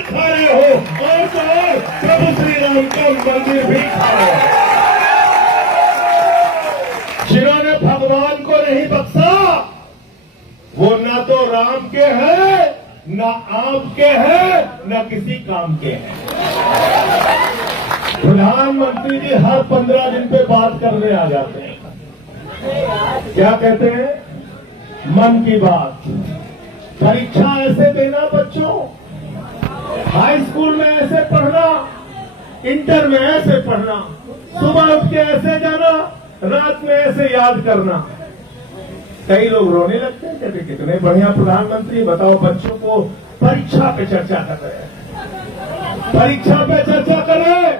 Paper खा रहे हो और तो और प्रभु श्री राम का मंदिर भी खा रहे हो। जिन्होंने भगवान को नहीं बख्शा वो ना तो राम के हैं, ना आपके हैं, ना किसी काम के हैं। प्रधानमंत्री जी हर 15 दिन पे बात करने आ जाते हैं। क्या कहते हैं? मन की बात। परीक्षा ऐसे देना बच्चों, हाई स्कूल में ऐसे पढ़ना, इंटर में ऐसे पढ़ना, सुबह उठ के ऐसे जाना, रात में ऐसे याद करना। कई लोग रोने लगते हैं, कहते कितने बढ़िया प्रधानमंत्री, बताओ बच्चों को परीक्षा पे चर्चा कर रहे हैं। परीक्षा पे चर्चा कर रहे हैं।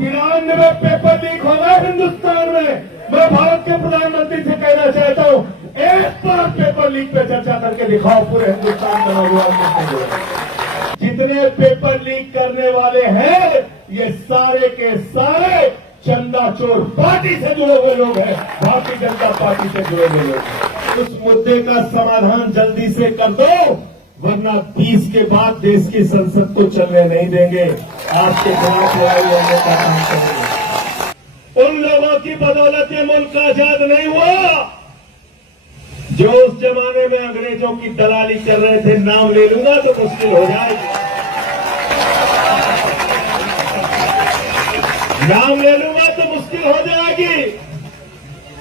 93 पेपर लीक हो गए हिंदुस्तान में। मैं भारत के प्रधानमंत्री से कहना चाहता हूं, एक बार पेपर लीक पे चर्चा करके दिखाओ पूरे हिंदुस्तान का नौजवान। जितने पेपर लीक करने वाले हैं ये सारे के सारे चंदा चोर पार्टी से जुड़े हुए लोग हैं, भारतीय जनता पार्टी से जुड़े हुए लोग। उस मुद्दे का समाधान जल्दी से कर दो, वरना 20 के बाद देश की संसद को चलने नहीं देंगे। आपके खिलाफ लड़ाई लड़ने का काम करेंगे। उन लोगों की बदौलत ये मुल्क आजाद नहीं हुआ जो उस जमाने में अंग्रेजों की दलाली कर रहे थे। नाम ले लूंगा तो मुश्किल हो जाएगी, नाम ले लूंगा तो मुश्किल हो जाएगी।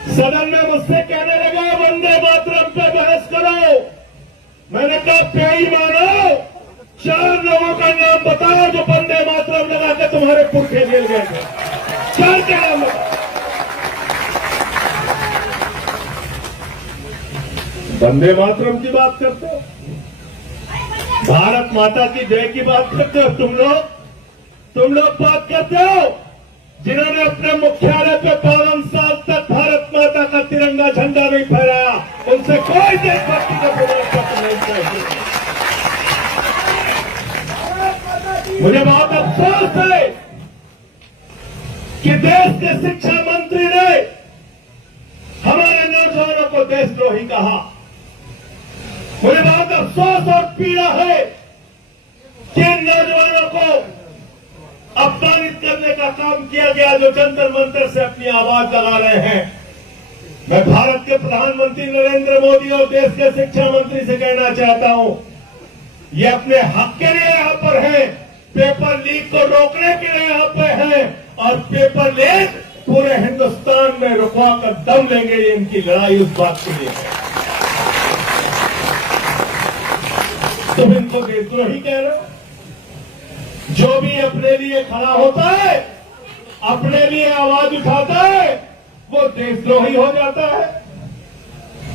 सदन में मुझसे कहने लगा वंदे मातरम पे बहस करो। मैंने कहा पे ही मानो, 4 लोगों का नाम बताओ जो वंदे मातरम लगा के तुम्हारे पुरखे जेल गए थे। 4 के नाम बताओ। वंदे मातरम की बात करते हो, भारत माता की जय की बात करते हो, तुम लोग बात करते हो जिन्होंने अपने मुख्यालय पे 52 साल तक भारत माता का तिरंगा झंडा नहीं फहराया। उनसे कोई देशभक्ति का प्रमाण पत्र नहीं चाहिए। मुझे बहुत अफसोस है कि देश के शिक्षा मंत्री ने हमारे नौजवानों को देशद्रोही कहा। मुझे बहुत अफसोस और पीड़ा है कि इन नौजवानों को अपमानित करने का काम किया गया जो जंतर मंतर से अपनी आवाज लगा रहे हैं। मैं भारत के प्रधानमंत्री नरेंद्र मोदी और देश के शिक्षा मंत्री से कहना चाहता हूं, ये अपने हक के लिए यहां पर है, पेपर लीक को रोकने के लिए यहां पर है और पेपर लीक पूरे हिंदुस्तान में रुकवा कर दम लेंगे। ये इनकी लड़ाई उस बात के लिए है। तुम इनको देशद्रोही कह रहे हो? जो भी अपने लिए खड़ा होता है, अपने लिए आवाज उठाता है, वो देशद्रोही हो जाता है।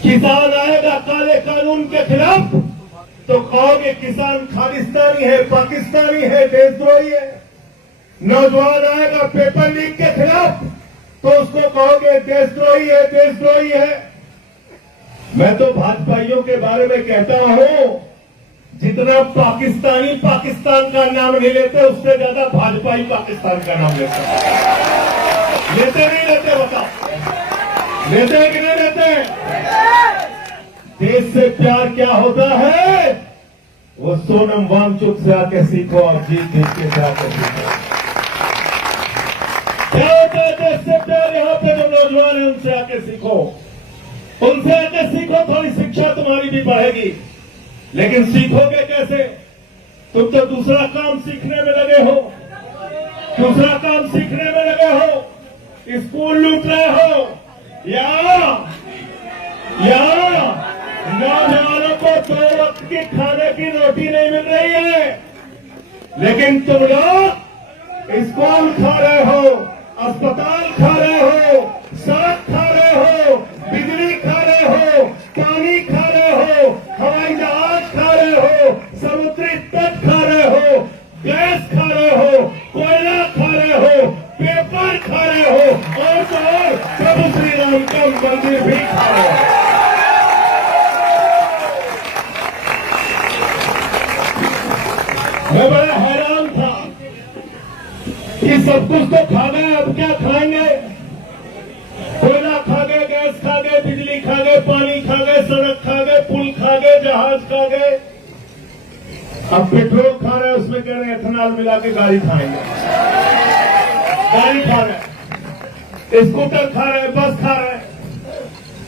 किसान आएगा काले कानून के खिलाफ तो कहोगे किसान खालिस्तानी है, पाकिस्तानी है, देशद्रोही है। नौजवान आएगा पेपर लीक के खिलाफ तो उसको कहोगे देशद्रोही है, देशद्रोही है। मैं तो भाजपाइयों के बारे में कहता हूं, जितना पाकिस्तानी पाकिस्तान का नाम नहीं लेते उससे ज्यादा भाजपाई पाकिस्तान का नाम लेते हैं। लेते नहीं लेते? बताओ, लेते हैं कि नहीं लेते? देश से प्यार क्या होता है वो सोनम वांगचुक से आके सीखो और जीत जीत के जाकर सीखो। क्या होता है देश से प्यार? यहां पे जो नौजवान है उनसे आके सीखो, उनसे आके सीखो, थोड़ी शिक्षा तुम्हारी भी बढ़ेगी। लेकिन सीखोगे कैसे? तुम तो दूसरा काम सीखने में लगे हो, दूसरा काम सीखने में लगे हो, स्कूल लूट रहे हो, या नौजवानों को 2 वक्त की खाने की रोटी नहीं मिल रही है, लेकिन तुम लोग स्कूल खा रहे हो, अस्पताल खा रहे हो, सड़क खा रहे हो, बिजली खा रहे हो, पानी खा रहे हो, हवाई जहाज खा रहे हो, समुद्री तट खा रहे हो, गैस खा रहे हो, कोयला खा रहे हो, पेपर खा रहे हो और तो और प्रभु श्री राम का मंदिर भी खा रहे हो। मैं बड़ा हैरान था कि सब कुछ तो खा गए, अब क्या खाएंगे? कोयला खा गए, गैस खा गए, बिजली खा गए, पानी खा गए, सड़क खा गए, पुल खा गए, जहाज खा गए। अब पेट्रोल खा रहे हैं, उसमें कह रहे हैं एथेनॉल मिला के गाड़ी खाएंगे। गाड़ी खा रहे हैं, स्कूटर खा रहे हैं, बस खा रहे हैं।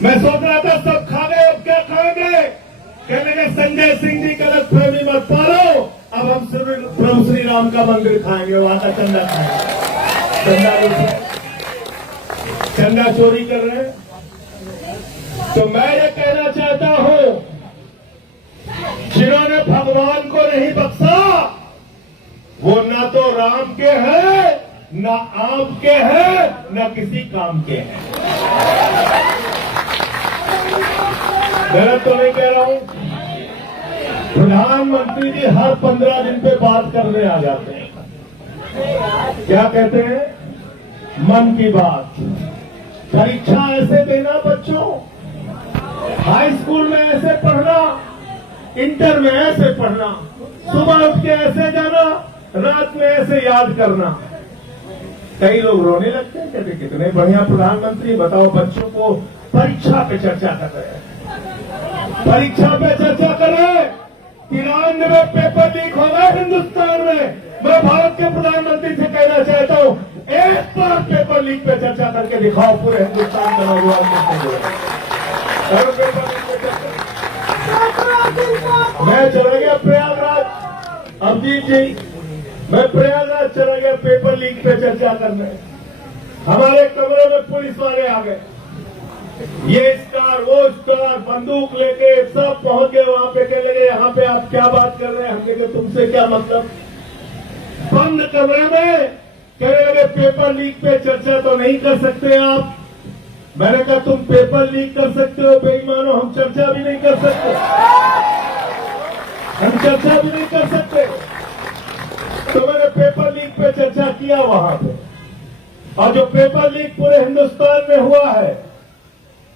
मैं सोच रहा था सब खा गए, अब क्या खाएंगे? कहने लगे संजय सिंह जी गलत फहमी मत पालो, अब हम प्रभु श्री राम का मंदिर खाएंगे, वहां का चंदा खाएंगे। चंदा चोरी कर रहे हैं। तो मैं ये कहना चाहता हूं, जिन्होंने भगवान को नहीं बख्शा वो ना तो राम के हैं, ना आप के हैं, ना किसी काम के हैं। गलत तो नहीं कह रहा हूं। प्रधानमंत्री जी हर 15 दिन पे बात करने आ जाते हैं। क्या कहते हैं? मन की बात। परीक्षा ऐसे देना बच्चों, हाई स्कूल में ऐसे पढ़ना, इंटर में ऐसे पढ़ना, सुबह उठ के ऐसे जाना, रात में ऐसे याद करना। कई लोग रोने लगते हैं, कहते कितने बढ़िया प्रधानमंत्री, बताओ बच्चों को परीक्षा पे चर्चा कर रहे हैं। परीक्षा पे चर्चा कर रहे हैं। 93 पेपर लीक हो गए हिंदुस्तान में। मैं भारत के प्रधानमंत्री से कहना चाहता हूं, एक बार पेपर लीक पे चर्चा करके दिखाओ पूरे हिंदुस्तान का नौजवान। मैं चला गया प्रयागराज, अभिजीत जी, मैं प्रयागराज चला गया पेपर लीक पे चर्चा करने। हमारे कमरे में पुलिस वाले आ गए, ये स्टार वो स्टार बंदूक लेके सब पहुंच गए वहां पे। कहने लगे यहाँ पे आप क्या बात कर रहे हैं? हम कहेंगे तुमसे क्या मतलब? बंद कमरे में कहने लगे पेपर लीक पे चर्चा तो नहीं कर सकते आप। मैंने कहा तुम पेपर लीक कर सकते हो बेईमानो, हम चर्चा भी नहीं कर सकते, हम चर्चा भी नहीं कर सकते। तो मैंने पेपर लीक पे चर्चा किया वहां पे, और जो पेपर लीक पूरे हिंदुस्तान में हुआ है,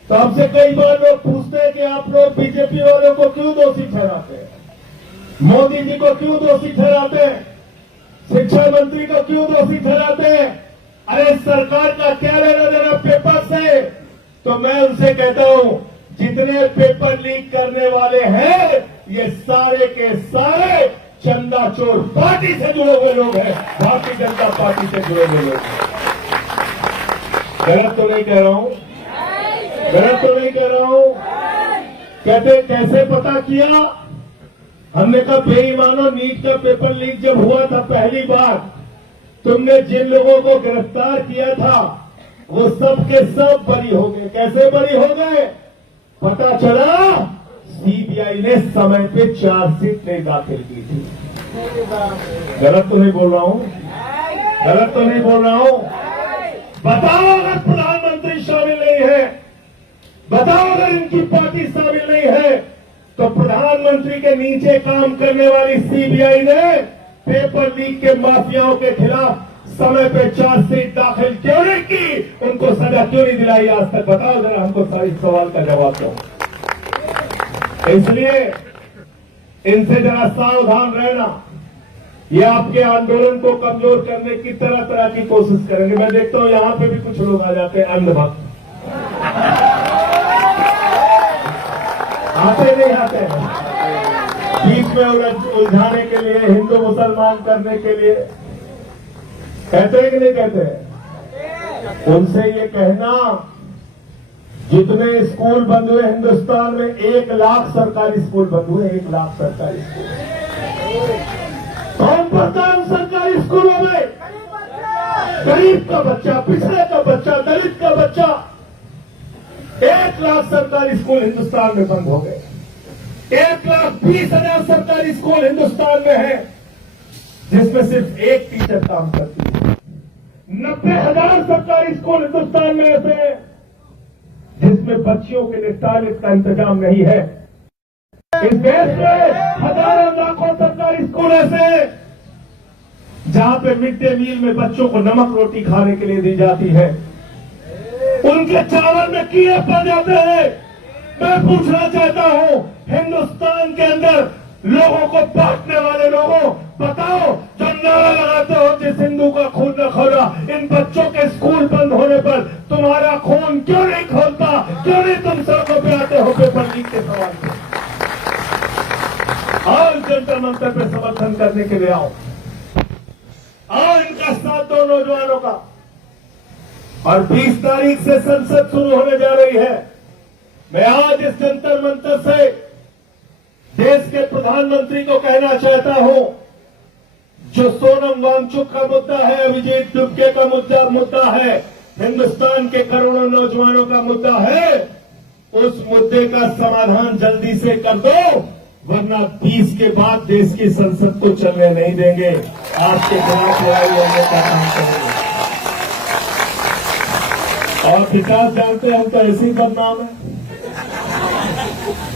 तो हमसे कई बार लोग पूछते हैं कि आप लोग बीजेपी वालों को क्यों दोषी ठहराते हैं, मोदी जी को क्यों दोषी ठहराते हैं, शिक्षा मंत्री को क्यों दोषी ठहराते हैं? अरे सरकार का क्या लेना देना पेपर से? तो मैं उनसे कहता हूं, जितने पेपर लीक करने वाले हैं ये सारे के सारे चंदा चोर पार्टी से जुड़े हुए लोग हैं, भारतीय जनता पार्टी से जुड़े हुए लोग हैं। गलत तो नहीं कह रहा हूं, गलत तो नहीं कह रहा हूं। कहते कैसे पता किया? हमने कहा बेईमानों, नीट का पेपर लीक जब हुआ था पहली बार, तुमने जिन लोगों को गिरफ्तार किया था वो सब के सब बरी हो गए। कैसे बरी हो गए? पता चला सीबीआई ने समय पे चार्जशीट नहीं दाखिल की थी। गलत तो नहीं बोल रहा हूं, गलत तो नहीं बोल रहा हूं। बताओ अगर प्रधानमंत्री शामिल नहीं है, बताओ अगर इनकी पार्टी शामिल नहीं है, तो प्रधानमंत्री के नीचे काम करने वाली सीबीआई ने पेपर लीक के माफियाओं के खिलाफ समय पे चार्जशीट दाखिल क्यों नहीं की? उनको सजा क्यों नहीं दिलाई आज तक? बताओ जरा हमको सारी सवाल का जवाब दो। इसलिए इनसे जरा सावधान रहना। ये आपके आंदोलन को कमजोर करने की तरह तरह की कोशिश करेंगे। मैं देखता हूं यहां पे भी कुछ लोग आ जाते हैं अंधभक्त, आते नहीं आते बीच में उलझाने के लिए, हिंदू मुसलमान करने के लिए। कहते हैं कि नहीं कहते? उनसे ये कहना, जितने स्कूल बंद हुए हिंदुस्तान में, 1 लाख सरकारी स्कूल बंद हुए, 1 लाख सरकारी स्कूल। कौन पढ़ता है उन सरकारी स्कूलों में? गरीब का बच्चा, पिछड़े का बच्चा, दलित का बच्चा। 1 लाख सरकारी स्कूल हिंदुस्तान में बंद हो गए। 1,20,000 सरकारी स्कूल हिंदुस्तान में है जिसमें सिर्फ एक टीचर काम करती है। 90,000 सरकारी स्कूल हिंदुस्तान में ऐसे हैं जिसमें बच्चियों के लिए टॉयलेट का इंतजाम नहीं है। इस देश में हजारों लाखों सरकारी स्कूल ऐसे हैं जहां पे मिड डे मील में बच्चों को नमक रोटी खाने के लिए दी जाती है, उनके चावल में कीड़े पड़ जाते हैं। मैं पूछना चाहता हूं, हिंदुस्तान के अंदर लोगों को बांटने वाले लोगों, बताओ, जो नारा लगाते हो जिस हिंदू का खून न खोला, इन बच्चों के स्कूल बंद होने पर तुम्हारा खून क्यों नहीं खोलता? क्यों नहीं तुम सड़कों पे आते हो पेपर लीक के सवाल पे? और जंतर मंतर पे समर्थन करने के लिए आओ और इनका साथ दो नौजवानों का। और 20 तारीख से संसद शुरू होने जा रही है। मैं आज इस जंतर मंतर से देश के प्रधानमंत्री को कहना चाहता हूं, जो सोनम वांगचुक का मुद्दा है, अभिजीत डुबके का मुद्दा है, हिंदुस्तान के करोड़ों नौजवानों का मुद्दा है, उस मुद्दे का समाधान जल्दी से कर दो, वरना 20 के बाद देश की संसद को चलने नहीं देंगे। आपके खिलाफ लड़ाई लड़ने का काम करेंगे। और विकास जानते हैं, हम तो ऐसे ही बदनाम है।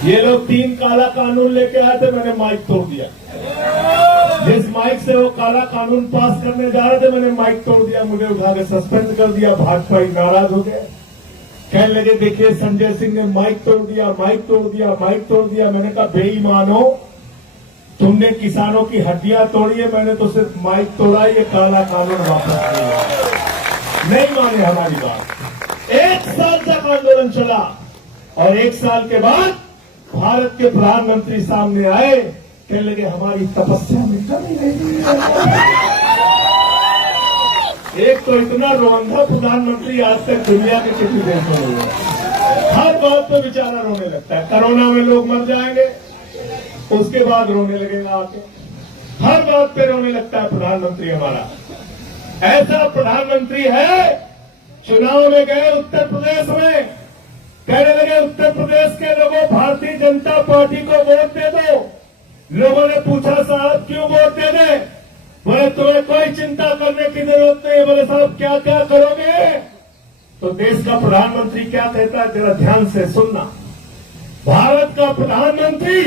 ये लोग 3 काला कानून लेके आए थे, मैंने माइक तोड़ दिया। जिस माइक से वो काला कानून पास करने जा रहे थे, मैंने माइक तोड़ दिया, मुझे उठा के सस्पेंड कर दिया। भाजपा नाराज हो गए, कहने लगे देखिए संजय सिंह ने माइक तोड़ दिया, माइक तोड़ दिया, माइक तोड़ दिया। मैंने कहा बेईमानो, तुमने किसानों की हड्डियां तोड़ी है, मैंने तो सिर्फ माइक तोड़ा, ये काला कानून वापस नहीं माने हमारी बात। 1 साल तक आंदोलन चला और 1 साल के बाद भारत के प्रधानमंत्री सामने आए, कहने लगे हमारी तपस्या में कमी नहीं। एक तो इतना रोंधा प्रधानमंत्री आज तक दुनिया के किसी देश में नहीं है। हर बात पे बेचारा रोने लगता है। कोरोना में लोग मर जाएंगे, उसके बाद रोने लगेगा आके। हर बात पे रोने लगता है प्रधानमंत्री हमारा। ऐसा प्रधानमंत्री है, चुनाव में गए उत्तर प्रदेश में, कहने लगे उत्तर प्रदेश के लोगों भारतीय जनता पार्टी को वोट दे दो। लोगों ने पूछा साहब क्यों वोट दे दे? बोले तुम्हें कोई चिंता करने की जरूरत नहीं। बोले साहब क्या क्या करोगे? तो देश का प्रधानमंत्री क्या कहता है, जरा ध्यान से सुनना। भारत का प्रधानमंत्री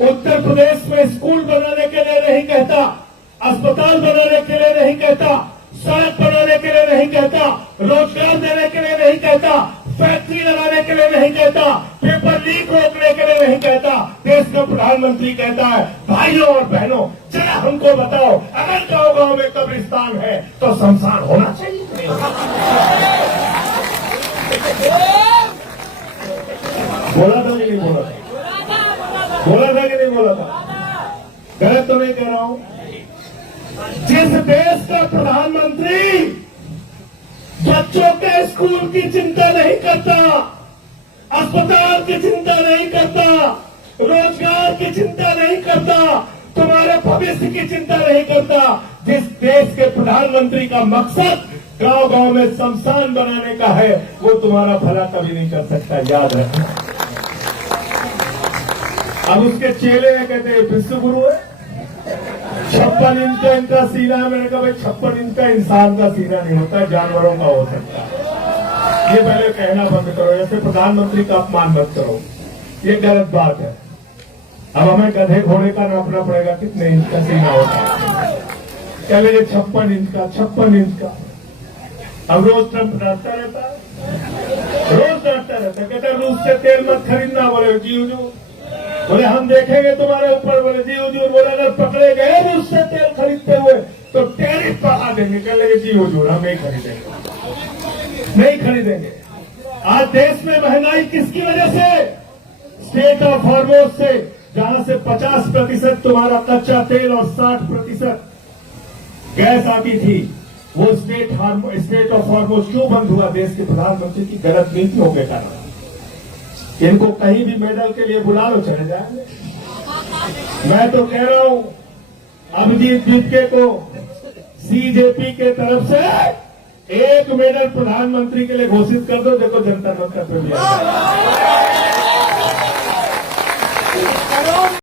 उत्तर प्रदेश में स्कूल बनाने के लिए नहीं कहता, अस्पताल बनाने के लिए नहीं कहता, सड़क बनाने के लिए नहीं कहता, रोजगार देने के लिए नहीं कहता, फैक्ट्री लगाने के लिए नहीं कहता, पेपर लीक रोकने के लिए नहीं कहता। देश का प्रधानमंत्री कहता है भाइयों और बहनों, जरा हमको बताओ, अगर गांव गांव में कब्रिस्तान है तो शमशान होना चाहिए। बोला था कि नहीं बोला था? बोला था कि नहीं बोला था? गलत तो नहीं कह रहा हूं। जिस देश का प्रधानमंत्री बच्चों के स्कूल की चिंता नहीं करता, अस्पताल की चिंता नहीं करता, रोजगार की चिंता नहीं करता, तुम्हारे भविष्य की चिंता नहीं करता, जिस देश के प्रधानमंत्री का मकसद गांव गांव में शमशान बनाने का है, वो तुम्हारा भला कभी नहीं कर सकता, याद रखना। अब उसके चेले में कहते हैं विश्व गुरु है, 56 इंच का इनका सीना है। मैंने कहा भाई 56 इंच का इंसान का सीना नहीं होता, जानवरों का हो सकता है। ये पहले कहना बंद करो, ऐसे प्रधानमंत्री का अपमान मत करो, ये गलत बात है। अब हमें गधे घोड़े का नापना पड़ेगा कितने इंच का सीना होता है। कह लीजिए 56 इंच का, 56 इंच का। अब रोज ट्रंप डांटता रहता है, रोज डांटता रहता है, कहता है रूस से तेल मत खरीदना। बोले जी हुजूर, बोले हम देखेंगे तुम्हारे ऊपर। बोले जी हुजूर, बोले अगर पकड़े गए रूस से तेल खरीदते हुए तो टैरिफ बढ़ा देंगे। कह लगे जी हुजूर हम नहीं खरीदेंगे, नहीं खरीदेंगे। आज देश में महंगाई किसकी वजह से? स्टेट ऑफ हॉर्मोज से, जहां से 50% तुम्हारा कच्चा तेल और 60% गैस आती थी, वो स्टेट ऑफ हॉर्मोज क्यों बंद हुआ? देश के प्रधानमंत्री की गलत नीतियों के कारण। इनको कहीं भी मेडल के लिए बुला लो, चले जाएंगे। मैं तो कह रहा हूं अभिजीत डुबके को सीजेपी के तरफ से 1 मेडल प्रधानमंत्री के लिए घोषित कर दो, देखो जनता मंत्र पे भी